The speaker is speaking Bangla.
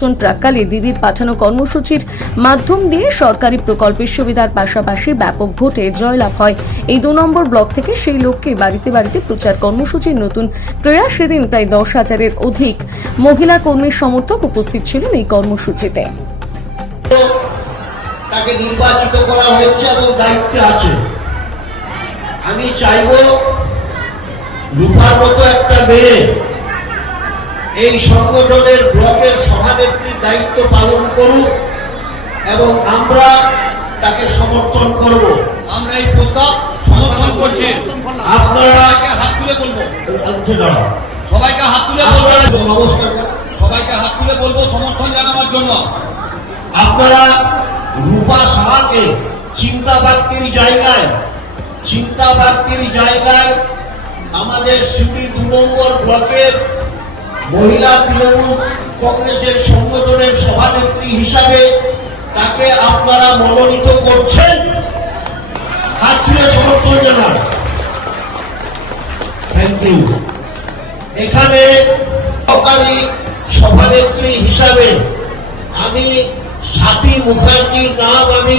প্রাককালে দিদির পাঠানো কর্মসূচির মাধ্যম দিয়ে সরকারি প্রকল্পের সুবিধার পাশাপাশি ব্যাপক ভোটে জয়লাভ হয়। এই দু নম্বর ব্লক থেকে সেই লোককে বাড়িতে বাড়িতে প্রচার কর্মসূচির নতুন প্রয়াস সেদিন প্রায় দশ হাজারের অধিক মহিলা কর্মীর সমর্থক উপস্থিত ছিলেন এই কর্মসূচিতে। তাকে নির্বাচিত করা হয়েছে এবং আছে। আমি চাইব রূপার মতো একটা মেয়ে এই সংগঠনের ব্লকের সভানেত্রীর দায়িত্ব পালন করুক এবং আমরা তাকে সমর্থন করব। আমরা এই প্রস্তাব সমর্থন করছি। আপনারা হাত তুলে বলব। আচ্ছা, সবাইকে হাত তুলে বলব। আপনারা নমস্কার সবাইকে হাত তুলে বলব সমর্থন জানানোর জন্য। আপনারা রূপা সাহাকে চিন্তা ব্যক্তির জায়গায় চিন্তা ব্যক্তির জায়গায় আমাদের সিউড়ি দু নম্বর ব্লকের মহিলা তৃণমূল কংগ্রেসের সংগঠনের সভানেত্রী হিসাবে তাকে আপনারা মনোনীত করছেন। হাত তুলে সমর্থন জানান। থ্যাংক ইউ এখানে সভানেত্রী হিসাবে আমি সাথী মুখার্জির নাম আমি